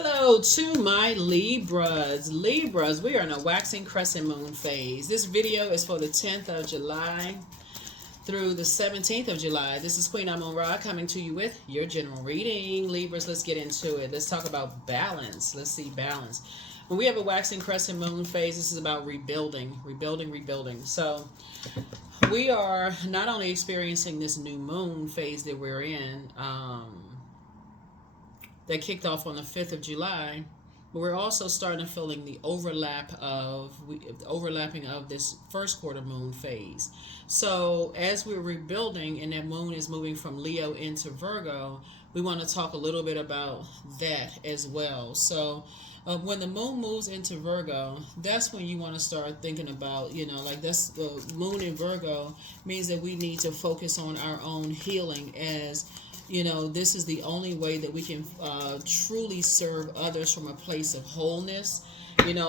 Hello to my Libras. Libras, we are in a waxing crescent moon phase. This video is for the 10th of July through the 17th of July. This is Queen Amun Ra coming to you with your general reading. Libras, let's get into it. Let's talk about balance. Let's see balance. When we have a waxing crescent moon phase, this is about rebuilding. So we are not only experiencing this new moon phase that we're in, that kicked off on the 5th of July, but we're also starting to feeling the overlapping of this first quarter moon phase. So as we're rebuilding and that moon is moving from Leo into Virgo, we want to talk a little bit about that as well. So when the moon moves into Virgo, that's when you want to start thinking about, that's the moon in Virgo means that we need to focus on our own healing, as this is the only way that we can truly serve others from a place of wholeness.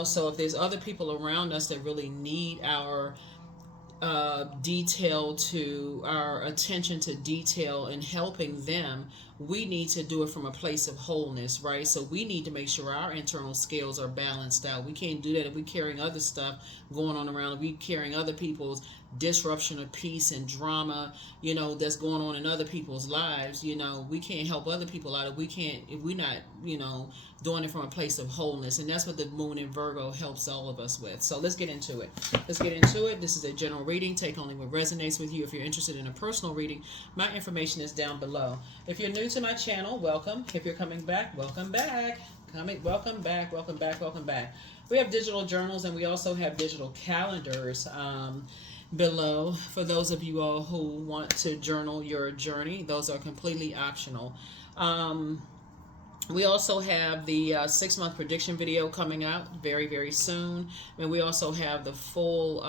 So if there's other people around us that really need our our attention to detail and helping them, we need to do it from a place of wholeness, right? So we need to make sure our internal scales are balanced out. We can't do that if we're carrying other stuff going on around, if we're carrying other people's disruption of peace and drama, that's going on in other people's lives. We can't help other people out if we're not, doing it from a place of wholeness. And that's what the moon in Virgo helps all of us with. So let's get into it. This is a general reading. Take only what resonates with you. If you're interested in a personal reading, my information is down below. If you're new to my channel, welcome. If you're coming back, welcome back. Welcome back. We have digital journals, and we also have digital calendars below for those of you all who want to journal your journey. Those are completely optional. We also have the 6-month prediction video coming out very, very soon. And we also have the full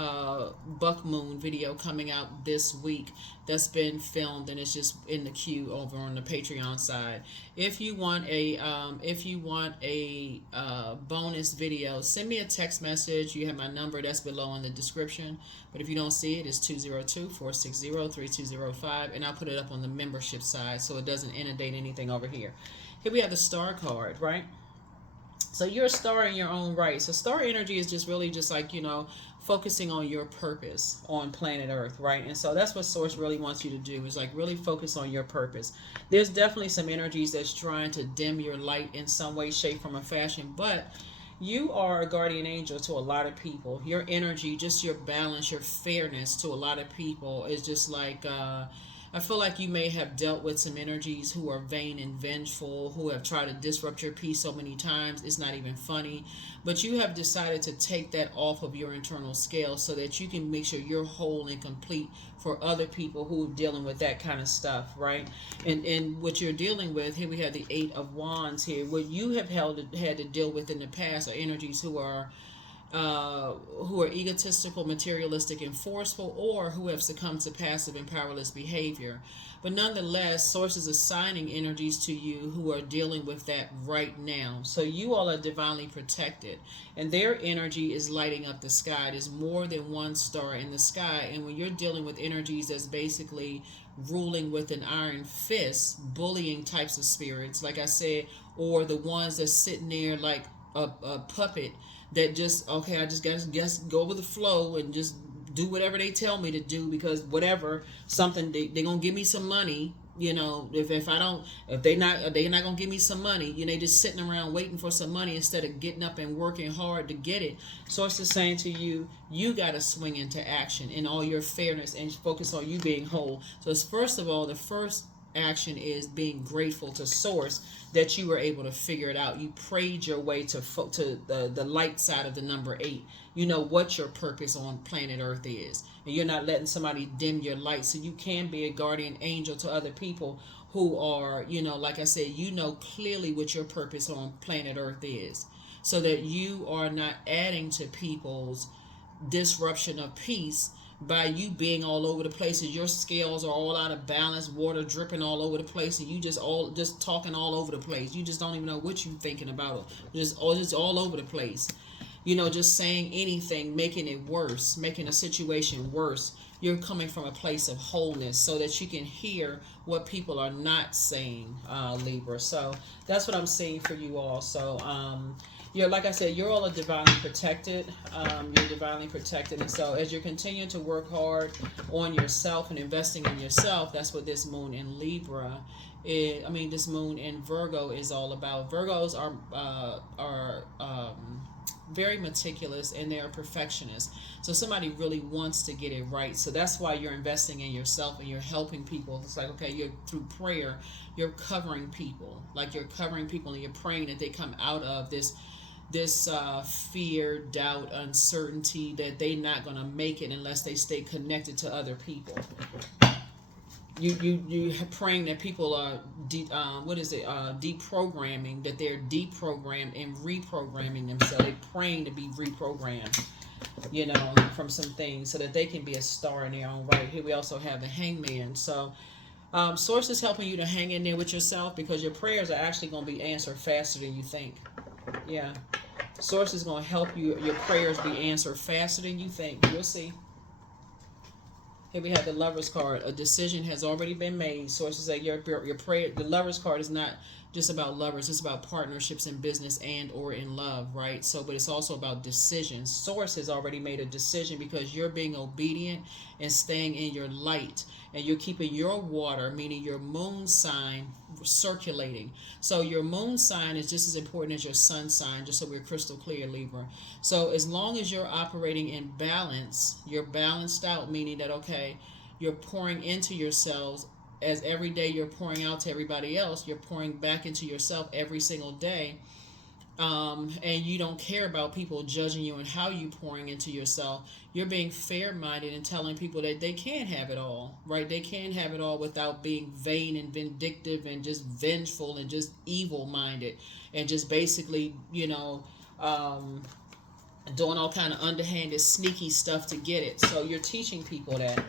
Buck Moon video coming out this week that's been filmed, and it's just in the queue over on the Patreon side. If you want a bonus video, send me a text message. You have my number that's below in the description. But if you don't see it, it's 202-460-3205, and I'll put it up on the membership side so it doesn't inundate anything over here. Here we have the star card, right? So you're a star in your own right. So star energy is just really just like, focusing on your purpose on planet Earth, right? And so that's what Source really wants you to do, is like really focus on your purpose. There's definitely some energies that's trying to dim your light in some way, shape, form, or fashion, but you are a guardian angel to a lot of people. Your energy, just your balance, your fairness to a lot of people is just like, I feel like you may have dealt with some energies who are vain and vengeful, who have tried to disrupt your peace so many times, it's not even funny. But you have decided to take that off of your internal scale so that you can make sure you're whole and complete for other people who are dealing with that kind of stuff, right? And what you're dealing with, here we have the 8 of Wands here. What you have had to deal with in the past are energies who are egotistical, materialistic, and forceful, or who have succumbed to passive and powerless behavior. But nonetheless, Source is assigning energies to you who are dealing with that right now. So you all are divinely protected, and their energy is lighting up the sky. There's more than one star in the sky, and when you're dealing with energies that's basically ruling with an iron fist, bullying types of spirits, like I said, or the ones that's sitting there like a puppet that just, okay, I just gotta go with the flow and just do whatever they tell me to do, because whatever, something they're gonna give me some money. If they're not gonna give me some money, they just sitting around waiting for some money instead of getting up and working hard to get it. Source is saying to you, you gotta swing into action in all your fairness and focus on you being whole. So it's, first of all, the first action is being grateful to Source that you were able to figure it out. You prayed your way to the light side of the number 8. You know what your purpose on planet Earth is, and you're not letting somebody dim your light, so you can be a guardian angel to other people who are, like I said, clearly what your purpose on planet Earth is, so that you are not adding to people's disruption of peace by you being all over the place, and your scales are all out of balance, water dripping all over the place, and you just talking all over the place. You just don't even know what you're thinking about. Just all over the place. Just saying anything, making it worse, making a situation worse. you're coming from a place of wholeness so that you can hear what people are not saying, Libra. So that's what I'm seeing for you all. So you're, like I said, you're all divinely protected. You're divinely protected. And so as you're continuing to work hard on yourself and investing in yourself, that's what this moon in Libra is. I mean, this moon in Virgo is all about. Virgos are very meticulous and they are perfectionists. So somebody really wants to get it right. So that's why you're investing in yourself and you're helping people. It's like, okay, you're through prayer, you're covering people. Like you're covering people and you're praying that they come out of this fear, doubt, uncertainty that they're not going to make it unless they stay connected to other people. You praying that people are deprogramming, that they're deprogrammed and reprogramming themselves. They're praying to be reprogrammed, from some things so that they can be a star in their own right. Here we also have the Hangman. So Source is helping you to hang in there with yourself because your prayers are actually going to be answered faster than you think. Yeah. Source is going to help your prayers be answered faster than you think. You'll see. Here we have the Lover's card. A decision has already been made. Sources say your prayer. The Lover's card is not just about lovers. It's about partnerships in business and or in love, right? So, but it's also about decisions. Source has already made a decision because you're being obedient and staying in your light. And you're keeping your water, meaning your moon sign, circulating. So your moon sign is just as important as your sun sign, just so we're crystal clear, Libra. So as long as you're operating in balance, you're balanced out, meaning that, okay, you're pouring into yourselves as every day you're pouring out to everybody else, you're pouring back into yourself every single day. And you don't care about people judging you and how you pouring into yourself. You're being fair-minded and telling people that they can have it all, right? They can have it all without being vain and vindictive and just vengeful and just evil-minded and just basically, doing all kind of underhanded, sneaky stuff to get it. So you're teaching people that.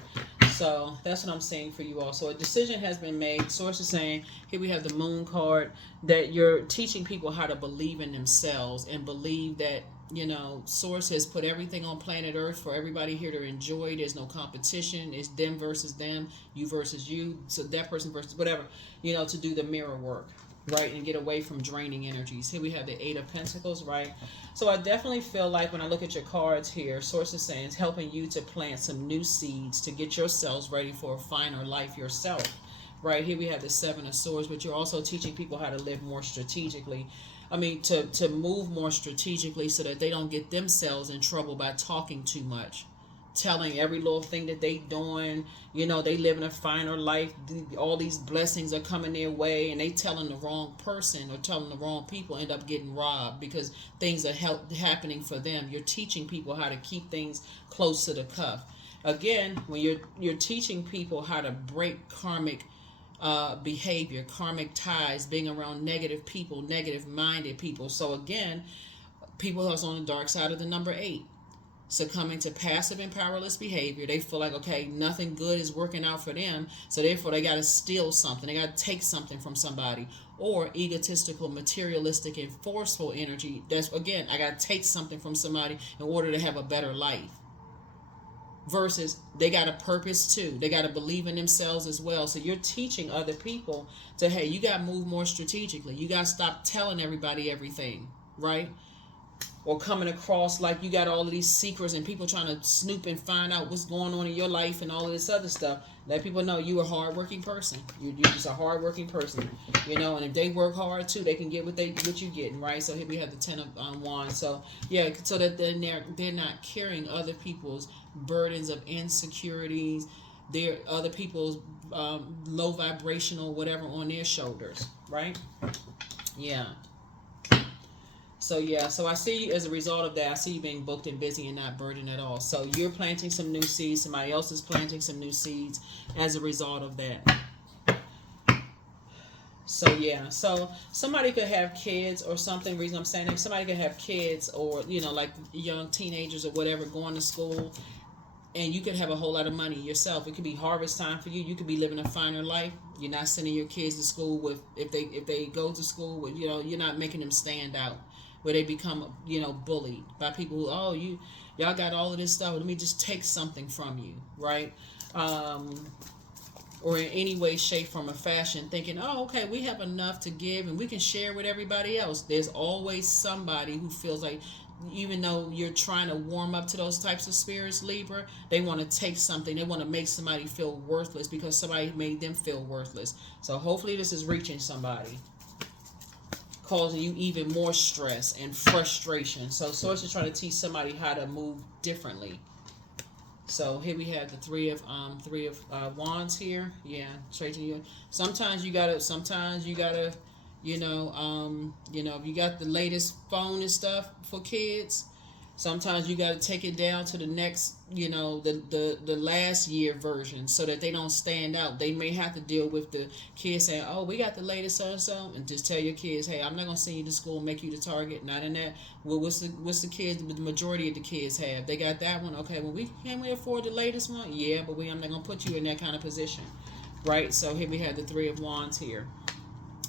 So that's what I'm saying for you all. So a decision has been made. Source is saying, here we have the moon card, that you're teaching people how to believe in themselves and believe that, Source has put everything on planet Earth for everybody here to enjoy. There's no competition. It's them versus them, you versus you. So that person versus whatever, to do the mirror work, right? And get away from draining energies. Here we have the Eight of Pentacles, right? So I definitely feel like when I look at your cards here, Source is saying it's helping you to plant some new seeds to get yourselves ready for a finer life yourself. Right here we have the Seven of Swords, but you're also teaching people how to live more strategically. I mean, to move more strategically so that they don't get themselves in trouble by talking too much. Telling every little thing that they doing, they live in a finer life. All these blessings are coming their way, and they telling the wrong person or telling the wrong people, end up getting robbed because things are happening for them. You're teaching people how to keep things close to the cuff. Again, when you're teaching people how to break karmic behavior, karmic ties, being around negative people, negative-minded people. So again, people who's on the dark side of the number 8. Succumbing to passive and powerless behavior. They feel like, okay, nothing good is working out for them, so therefore they got to steal something. They got to take something from somebody. Or egotistical, materialistic, and forceful energy. That's, again, I got to take something from somebody in order to have a better life. Versus they got a purpose too. They got to believe in themselves as well. So you're teaching other people to, hey, you got to move more strategically. You got to stop telling everybody everything, right? Or coming across like you got all of these secrets and people trying to snoop and find out what's going on in your life and all of this other stuff. Let people know you're a hardworking person. You're just a hardworking person, and if they work hard too, they can get what you're getting, right? So here we have the 10 of Wands. So yeah, so that they're not carrying other people's burdens of insecurities, their other people's low vibrational whatever on their shoulders, right? Yeah. So yeah, so I see you as a result of that. I see you being booked and busy and not burdened at all. So you're planting some new seeds. Somebody else is planting some new seeds as a result of that. So yeah, so somebody could have kids or something. Reason I'm saying that, somebody could have kids or like young teenagers or whatever going to school, and you could have a whole lot of money yourself. It could be harvest time for you. You could be living a finer life. You're not sending your kids to school with if they go to school with you're not making them stand out. where they become, bullied by people who, oh, y'all got all of this stuff, let me just take something from you, right? Or in any way, shape, form, or fashion, thinking, oh, okay, we have enough to give and we can share with everybody else. There's always somebody who feels like, even though you're trying to warm up to those types of spirits, Libra, they want to take something. They want to make somebody feel worthless because somebody made them feel worthless. So hopefully this is reaching somebody, causing you even more stress and frustration. So Source is trying to teach somebody how to move differently. So here we have the three of wands here. Yeah, straight to you. Sometimes you gotta, if you got the latest phone and stuff for kids, sometimes you gotta take it down to the next, the last year version, so that they don't stand out. They may have to deal with the kids saying, oh, we got the latest so and just tell your kids, hey, I'm not gonna send you to school and make you the target. Not in that. Well, what's the kids, the majority of the kids have? They got that one. Okay, well, can we afford the latest one? Yeah, but I'm not gonna put you in that kind of position, right? So here we have the Three of Wands here.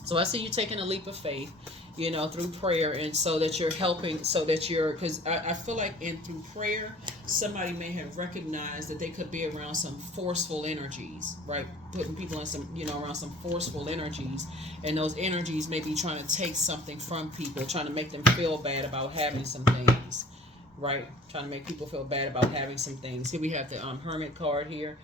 So I see you taking a leap of faith, through prayer, and so that you're helping, because I feel like through prayer, somebody may have recognized that they could be around some forceful energies, right? Putting people in some, around some forceful energies, and those energies may be trying to take something from people, trying to make them feel bad about having some things, right? Trying to make people feel bad about having some things. Here we have the Hermit card here.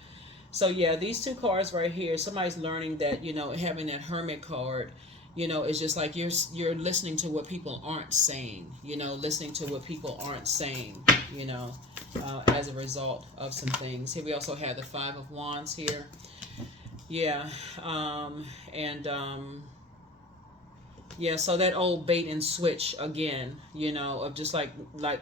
So yeah, these two cards right here, somebody's learning that, having that Hermit card, it's just like you're listening to what people aren't saying, listening to what people aren't saying, as a result of some things. Here we also have the Five of Wands here. Yeah. Yeah, so that old bait and switch again, of just like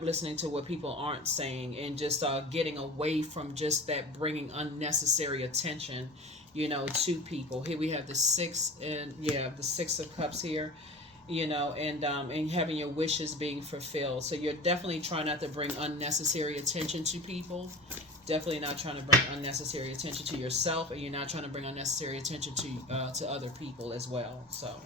listening to what people aren't saying, and just getting away from just that, bringing unnecessary attention, to people. Here we have the Six of Cups here, and having your wishes being fulfilled. So you're definitely trying not to bring unnecessary attention to people. Definitely not trying to bring unnecessary attention to yourself, and you're not trying to bring unnecessary attention to other people as well. So.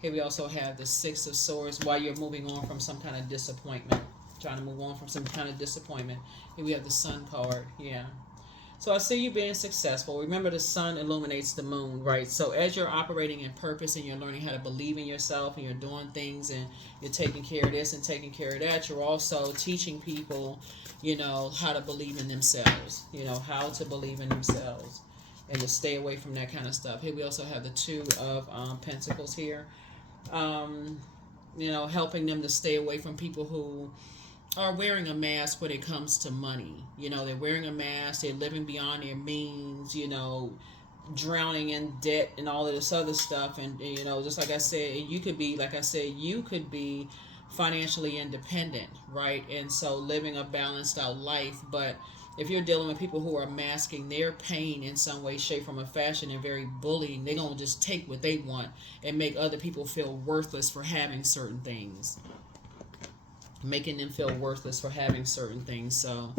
Here we also have the Six of Swords, while you're moving on from some kind of disappointment. Trying to move on from some kind of disappointment. Here we have the Sun card. Yeah. So I see you being successful. Remember, the sun illuminates the moon, right? So as you're operating in purpose and you're learning how to believe in yourself and you're doing things and you're taking care of this and taking care of that, you're also teaching people, how to believe in themselves, how to believe in themselves and to stay away from that kind of stuff. Here we also have the Two of Pentacles here. Helping them to stay away from people who are wearing a mask when it comes to money. They're wearing a mask, they're living beyond their means, drowning in debt and all of this other stuff. And just like I said, you could be, financially independent, right? And so living a balanced out life. But if you're dealing with people who are masking their pain in some way, shape, form, or fashion, and very bullying, they're going to just take what they want and make other people feel worthless for having certain things. Making them feel worthless for having certain things. So,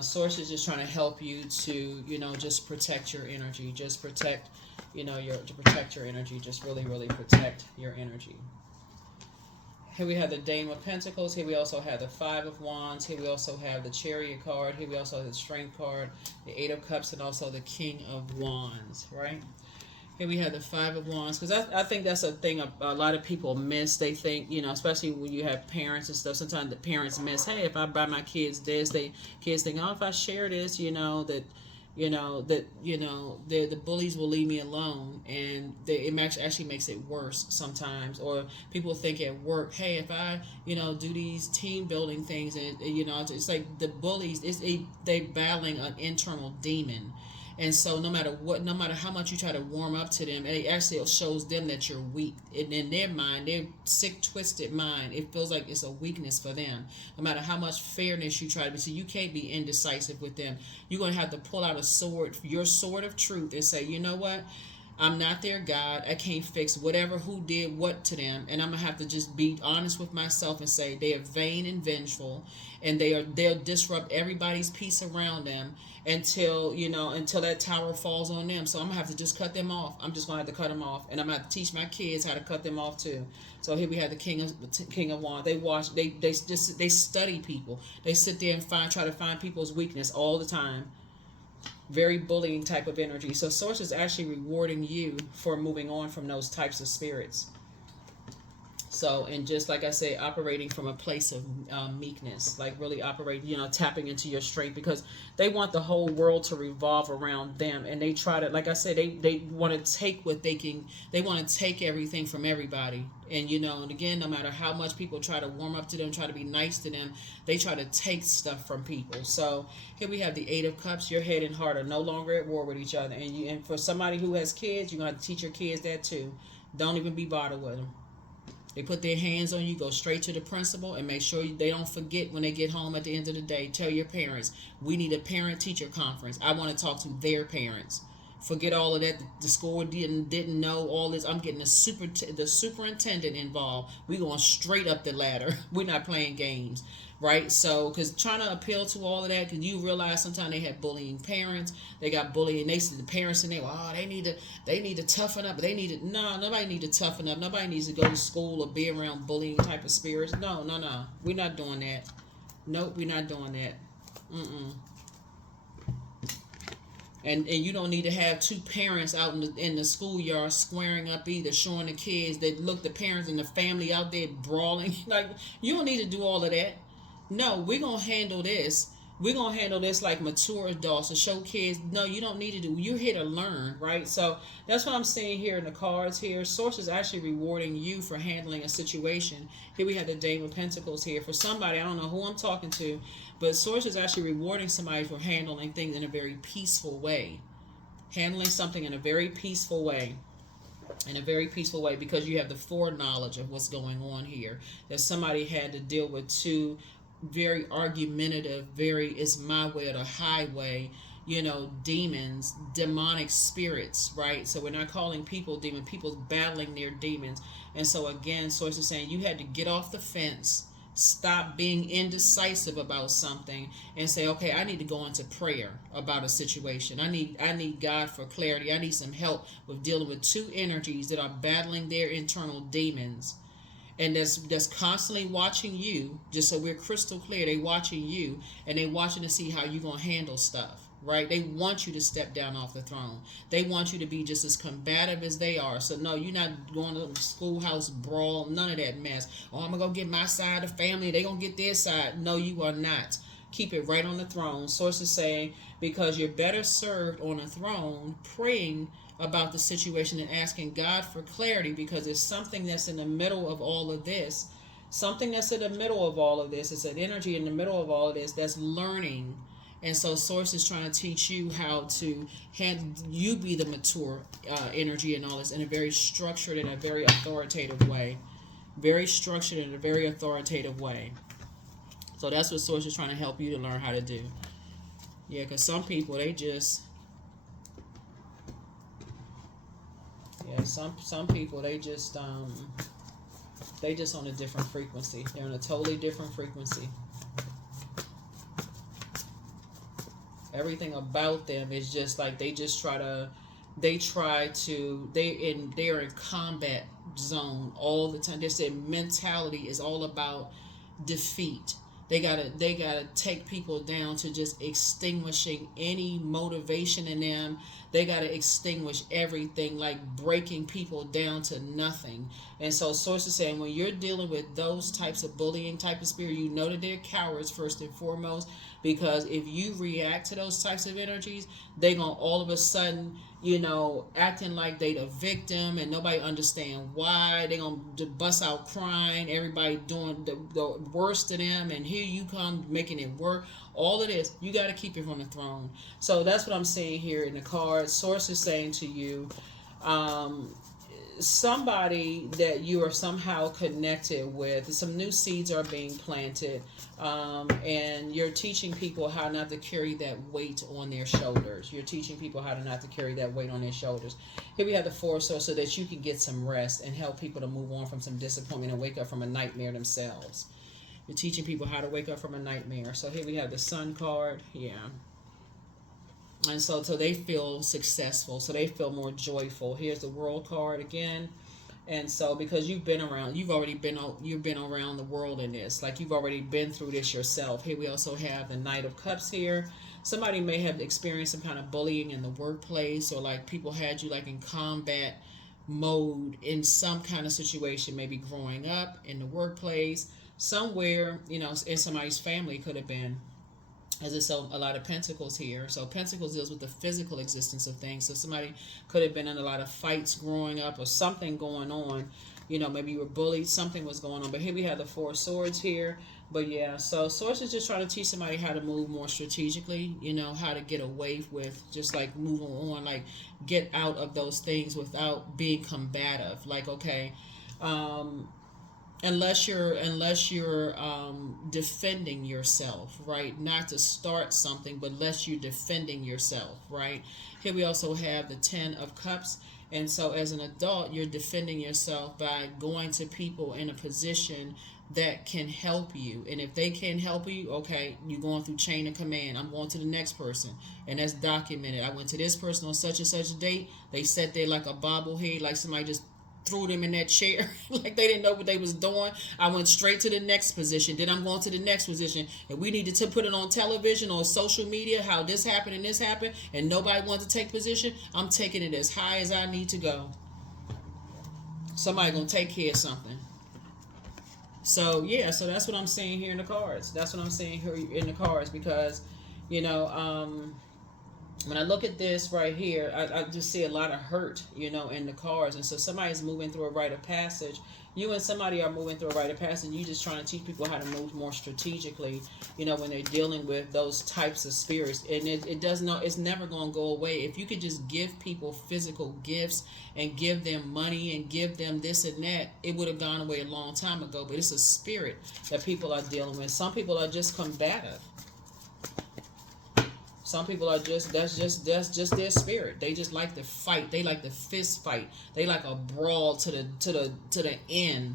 Source is just trying to help you to, just protect your energy. Just protect, to protect your energy. Just really, really protect your energy. Here we have the Dame of Pentacles. Here we also have the Five of Wands. Here we also have the Chariot card. Here we also have the Strength card, the Eight of Cups, and also the King of Wands, right? Here we have the Five of Wands, because I think that's a thing a lot of people miss. They think, especially when you have parents and stuff, sometimes the parents miss, hey, if I buy my kids this, kids think, oh, if I share this, the bullies will leave me alone, and it actually makes it worse sometimes. Or people think at work, hey, if I do these team building things, and it's like the bullies, they battling an internal demon. And so no matter how much you try to warm up to them, it actually shows them that you're weak. And in their mind, their sick, twisted mind, it feels like it's a weakness for them. No matter how much fairness you try to be, so you can't be indecisive with them. You're going to have to pull out a sword, your sword of truth, and say, you know what? I'm not their God. I can't fix whatever who did what to them, and I'm gonna have to just be honest with myself and say they are vain and vengeful, and they'll disrupt everybody's peace around them until until that tower falls on them. So I'm gonna have to just cut them off. I'm just gonna have to cut them off, and I'm gonna have to teach my kids how to cut them off too. So here we have the King of Wands. They watch. They study people. They sit there and try to find people's weakness all the time. Very bullying type of energy. So source is actually rewarding you for moving on from those types of spirits. So, and just like I say, operating from a place of meekness, like really operating, tapping into your strength, because they want the whole world to revolve around them. And they try to, like I said, they want to take what they can, they want to take everything from everybody. And, and again, no matter how much people try to warm up to them, try to be nice to them, they try to take stuff from people. So here we have the Eight of Cups. Your head and heart are no longer at war with each other. And for somebody who has kids, you're going to have to teach your kids that too. Don't even be bothered with them. They put their hands on you, go straight to the principal, and make sure they don't forget when they get home at the end of the day. Tell your parents, we need a parent-teacher conference. I want to talk to their parents. Forget all of that. The school didn't know all this. I'm getting the superintendent involved. We're going straight up the ladder. We're not playing games, right? So, because trying to appeal to all of that, because you realize sometimes they have bullying parents. They got bullying. They see the parents and they need to toughen up. No, nobody need to toughen up. Nobody needs to go to school or be around bullying type of spirits. No. We're not doing that. Nope, we're not doing that. And you don't need to have two parents out in the schoolyard squaring up either, showing the kids that look, the parents and the family out there brawling. Like, you don't need to do all of that. No, we're going to handle this. We're going to handle this like mature adults and show kids, no, you don't need to do. You're here to learn, right? So that's what I'm seeing here in the cards here. Source is actually rewarding you for handling a situation. Here we have the Dame of Pentacles here. For somebody, I don't know who I'm talking to, but Source is actually rewarding somebody for handling things in a very peaceful way. Handling something in a very peaceful way. In a very peaceful way, because you have the foreknowledge of what's going on here. That somebody had to deal with two very argumentative, very is my way or the highway, demons, demonic spirits, right? So we're not calling people demons, people's battling their demons. And so again, Source is saying you had to get off the fence, stop being indecisive about something, and say, okay, I need to go into prayer about a situation. I need God for clarity. I need some help with dealing with two energies that are battling their internal demons. And that's constantly watching you, just so we're crystal clear. They watching you, and they watching to see how you're going to handle stuff, right? They want you to step down off the throne. They want you to be just as combative as they are. So no, you're not going to the schoolhouse brawl, none of that mess. Oh, I'm going to go get my side of the family. They going to get their side. No, you are not. Keep it right on the throne. Source is saying, because you're better served on a throne praying about the situation and asking God for clarity, because there's something that's in the middle of all of this. Something that's in the middle of all of this. It's an energy in the middle of all of this that's learning. And so Source is trying to teach you how to you be the mature energy and all this in a very structured and a very authoritative way. Very structured in a very authoritative way. So that's what Source is trying to help you to learn how to do. Yeah, because some people, they just... Yeah, some people, they just on a different frequency. They're on a totally different frequency. Everything about them is just like they're in combat zone all the time. Their mentality is all about defeat. They gotta take people down to just extinguishing any motivation in them. They gotta extinguish everything, like breaking people down to nothing. And so Source is saying, when you're dealing with those types of bullying type of spirit, you know that they're cowards first and foremost, because if you react to those types of energies, they're gonna all of a sudden, acting like they the victim and nobody understand why. They're gonna bust out crying, everybody doing the worst to them, and here you come making it work. All of this, you got to keep it on the throne. So that's what I'm saying here in the cards. Source is saying to you, somebody that you are somehow connected with. Some new seeds are being planted, and you're teaching people how not to carry that weight on their shoulders. You're teaching people how to not to carry that weight on their shoulders. Here we have the Four Swords, so that you can get some rest and help people to move on from some disappointment and wake up from a nightmare themselves. You're teaching people how to wake up from a nightmare. So here we have the Sun card. Yeah. And so they feel successful, so they feel more joyful. Here's the World card again. And so because you've been around, you've been around the world in this, like you've already been through this yourself. Here we also have the Knight of Cups here. Somebody may have experienced some kind of bullying in the workplace, or like people had you like in combat mode in some kind of situation, maybe growing up in the workplace, somewhere, in somebody's family could have been. As it's a lot of pentacles here. So pentacles deals with the physical existence of things. So somebody could have been in a lot of fights growing up, or something going on. Maybe you were bullied, something was going on. But here we have the Four Swords here. But yeah, so Swords is just trying to teach somebody how to move more strategically, how to get away with just like moving on, like get out of those things without being combative. Like, okay, unless you're defending yourself, right? Not to start something, but unless you're defending yourself, right? Here we also have the Ten of Cups. And so as an adult, you're defending yourself by going to people in a position that can help you. And if they can't help you, okay, you're going through chain of command. I'm going to the next person. And that's documented. I went to this person on such and such a date. They sat there like a bobblehead, like somebody just threw them in that chair like they didn't know what they was doing. I went straight to the next position. Then I'm going to the next position. And we needed to put it on television or social media, how this happened and this happened, and nobody wanted to take position. I'm taking it as high as I need to go. Somebody gonna take care of something. So yeah, so that's what I'm seeing here in the cards. That's what I'm seeing here in the cards, because when I look at this right here, I just see a lot of hurt, in the cards. And so somebody's moving through a rite of passage. You and somebody are moving through a rite of passage. You're just trying to teach people how to move more strategically, when they're dealing with those types of spirits. And it's never going to go away. If you could just give people physical gifts and give them money and give them this and that, it would have gone away a long time ago. But it's a spirit that people are dealing with. Some people are just combative. Some people are that's just their spirit. They just like to fight. They like to fist fight. They like a brawl to the end,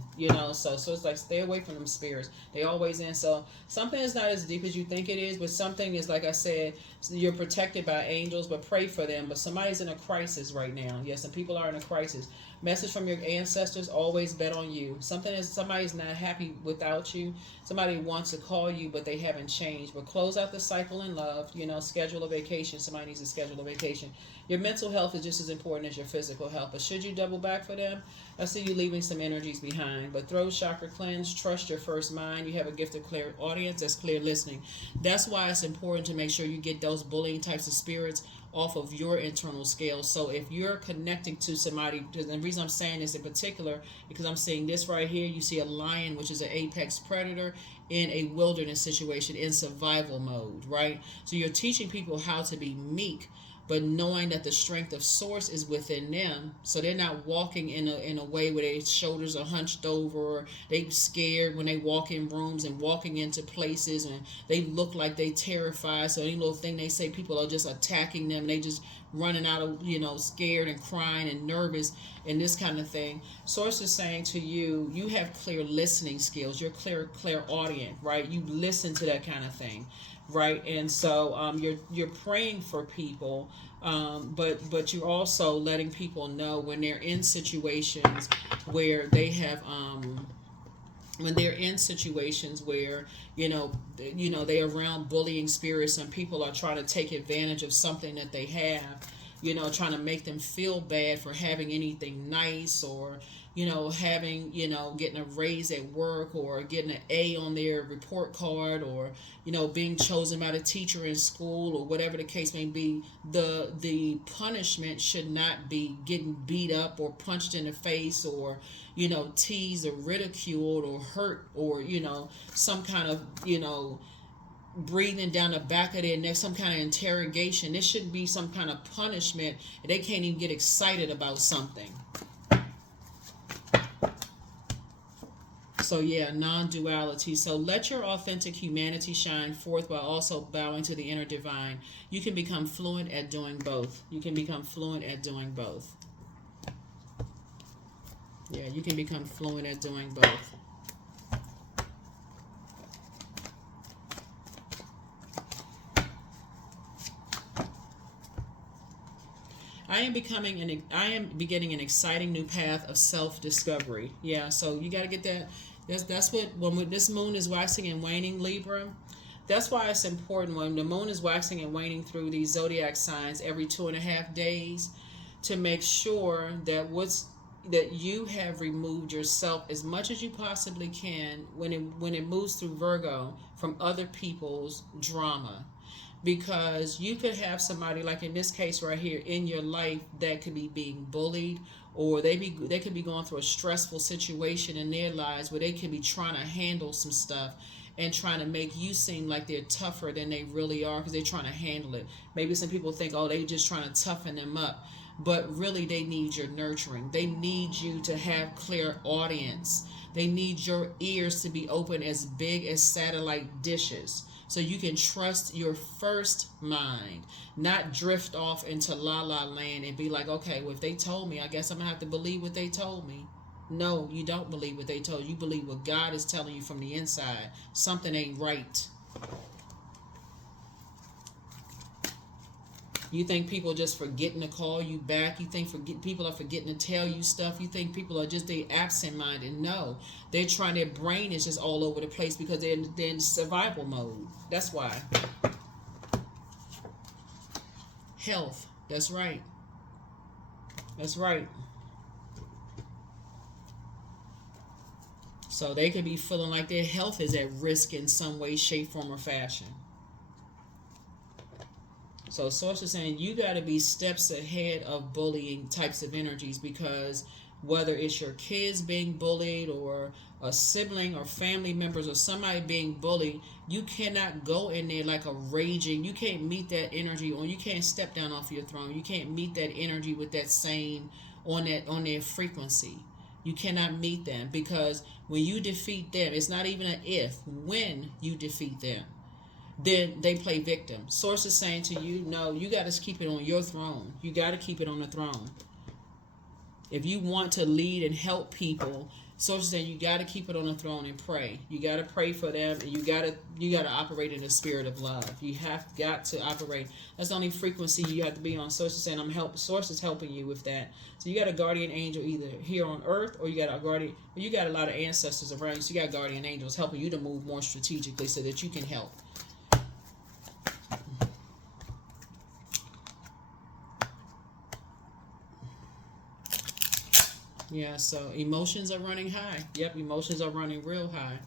So it's like, stay away from them spirits. They always in. So something is not as deep as you think it is, but something is, like I said, you're protected by angels, but pray for them. But somebody's in a crisis right now. Yes, some people are in a crisis. Message from your ancestors: always bet on you. Somebody's not happy without you. Somebody wants to call you, but they haven't changed. But close out the cycle in love. Schedule a vacation. Somebody needs to schedule a vacation. Your mental health is just as important as your physical health. But should you double back for them, I see you leaving some energies behind. But throat chakra cleanse. Trust your first mind. You have a gift of clear audience. That's clear listening. That's why it's important to make sure you get those bullying types of spirits off of your internal scale. So if you're connecting to somebody, the reason I'm saying this in particular, because I'm seeing this right here. You see a lion, which is an apex predator in a wilderness situation, in survival mode, right? So you're teaching people how to be meek, but knowing that the strength of source is within them. So they're not walking in a way where their shoulders are hunched over, or they scared when they walk in rooms and walking into places, and they look like they terrified. So any little thing they say, people are just attacking them. They just running out of, scared and crying and nervous and this kind of thing. Source is saying to you, you have clear listening skills. You're clairaudient, right? You listen to that kind of thing. Right, and so you're praying for people, but you're also letting people know when they're in situations where they have when they're in situations where they're around bullying spirits, and people are trying to take advantage of something that they have, trying to make them feel bad for having anything nice, or getting a raise at work, or getting an A on their report card, or, being chosen by the teacher in school, or whatever the case may be. The punishment should not be getting beat up or punched in the face, or, teased or ridiculed or hurt, or, some kind of, breathing down the back of their neck, some kind of interrogation. This shouldn't be some kind of punishment. They can't even get excited about something. So yeah, non-duality. So let your authentic humanity shine forth while also bowing to the inner divine. You can become fluent at doing both. You can become fluent at doing both. Yeah, you can become fluent at doing both. I am beginning an exciting new path of self-discovery. Yeah, so you got to get that. That's what when this moon is waxing and waning, Libra. That's why it's important when the moon is waxing and waning through these zodiac signs every 2.5 days to make sure that you have removed yourself as much as you possibly can when it moves through Virgo from other people's drama, because you could have somebody like in this case right here in your life that could be being bullied, or they could be going through a stressful situation in their lives where they could be trying to handle some stuff and trying to make you seem like they're tougher than they really are because they're trying to handle it. Maybe some people think, oh, they're just trying to toughen them up, but really they need your nurturing. They need you to have clear audience. They need your ears to be open as big as satellite dishes so you can trust your first mind, not drift off into la la land and be like, okay, well, if they told me, I guess I'm gonna have to believe what they told me. No, you don't believe what they told you. You believe what God is telling you from the inside. Something ain't right. You think people just forgetting to call you back. You think people are forgetting to tell you stuff. You think people are just they absent-minded. No, they're trying. Their brain is just all over the place because they're in survival mode. That's why. Health. That's right. That's right. So they could be feeling like their health is at risk in some way, shape, form, or fashion. So Source is saying you got to be steps ahead of bullying types of energies, because whether it's your kids being bullied or a sibling or family members or somebody being bullied, you cannot go in there like a raging. You can't meet that energy, or you can't step down off your throne. You can't meet that energy with that same on their frequency. You cannot meet them, because when you defeat them, it's not even an if. When you defeat them, then they play victim. Source is saying to you, no, you got to keep it on your throne. You got to keep it on the throne. If you want to lead and help people, Source is saying you got to keep it on the throne and pray. You got to pray for them, and you got to operate in the spirit of love. You have got to operate. That's the only frequency you have to be on. Source is saying Source is helping you with that. So you got a guardian angel either here on earth, or you got a guardian. You got a lot of ancestors around you. So you got guardian angels helping you to move more strategically so that you can help. Yeah, so emotions are running high. Yep, emotions are running real high.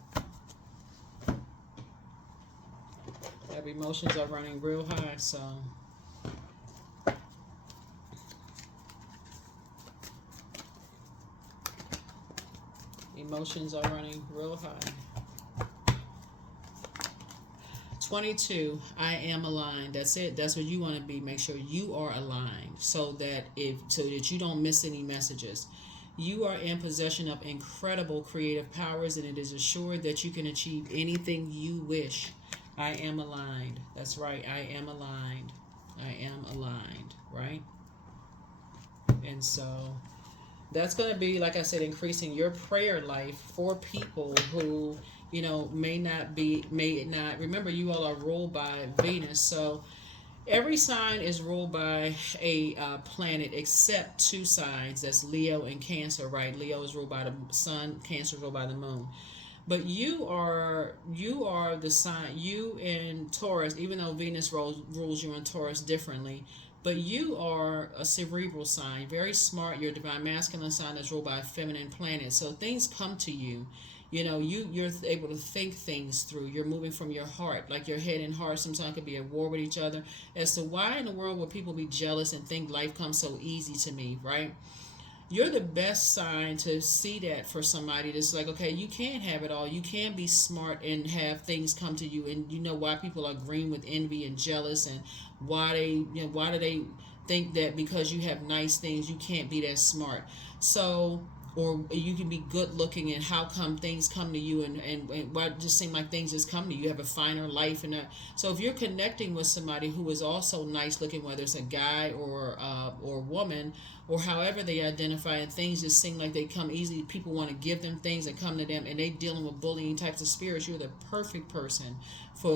Yep, emotions are running real high, so. Emotions are running real high. 22, I am aligned. That's it. That's what you want to be. Make sure you are aligned so that you don't miss any messages. You are in possession of incredible creative powers, and it is assured that you can achieve anything you wish. I am aligned. That's right. I am aligned. I am aligned. Right? And so that's going to be, like I said, increasing your prayer life for people who, may not. Remember, you all are ruled by Venus. So every sign is ruled by a planet except two signs. That's Leo and Cancer, right? Leo is ruled by the sun. Cancer is ruled by the moon. But you are the sign. You in Taurus, even though Venus rules you in Taurus differently, but you are a cerebral sign, very smart. You're a divine masculine sign that's ruled by a feminine planet. So things come to you. You're able to think things through. You're moving from your heart, like your head and heart sometimes could be at war with each other as to why in the world would people be jealous and think life comes so easy to me, right? You're the best sign to see that for somebody that's like, okay, you can have it all. You can be smart and have things come to you, and you know why people are green with envy and jealous, and why do they think that because you have nice things you can't be that smart. So or you can be good looking, and how come things come to you, and why it just seem like things just come to you. You have a finer life, and that. So if you're connecting with somebody who is also nice looking, whether it's a guy or woman, or however they identify, and things just seem like they come easily, people want to give them things and come to them, and they dealing with bullying types of spirits, you're the perfect person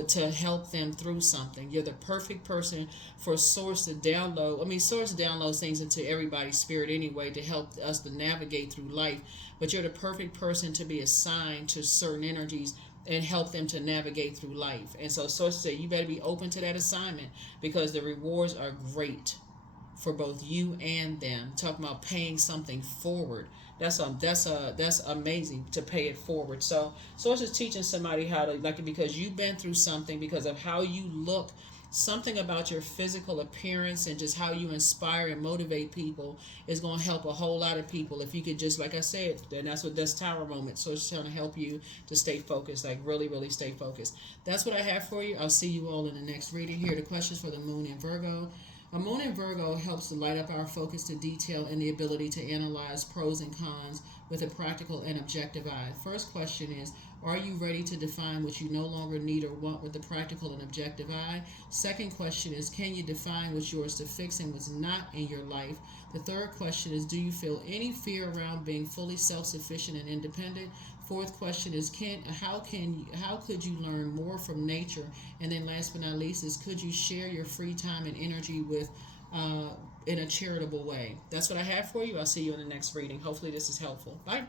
to help them through something. You're the perfect person for Source to download. I mean, Source downloads things into everybody's spirit anyway to help us to navigate through life. But you're the perfect person to be assigned to certain energies and help them to navigate through life. And so Source said you better be open to that assignment, because the rewards are great for both you and them. Talking about paying something forward. That's amazing to pay it forward. So Source is teaching somebody how to, like, because you've been through something, because of how you look, something about your physical appearance and just how you inspire and motivate people is going to help a whole lot of people. If you could just, like I said, and that's what this Tower moment. So it's trying to help you to stay focused, like really, really stay focused. That's what I have for you. I'll see you all in the next reading. Here are the questions for the Moon in Virgo. A Moon in Virgo helps to light up our focus to detail and the ability to analyze pros and cons with a practical and objective eye. First question is, are you ready to define what you no longer need or want with a practical and objective eye? Second question is, can you define what's yours to fix and what's not in your life? The third question is, do you feel any fear around being fully self-sufficient and independent? Fourth question is, how could you learn more from nature? And then last but not least is, could you share your free time and energy with in a charitable way? That's what I have for you. I'll see you in the next reading. Hopefully this is helpful. Bye.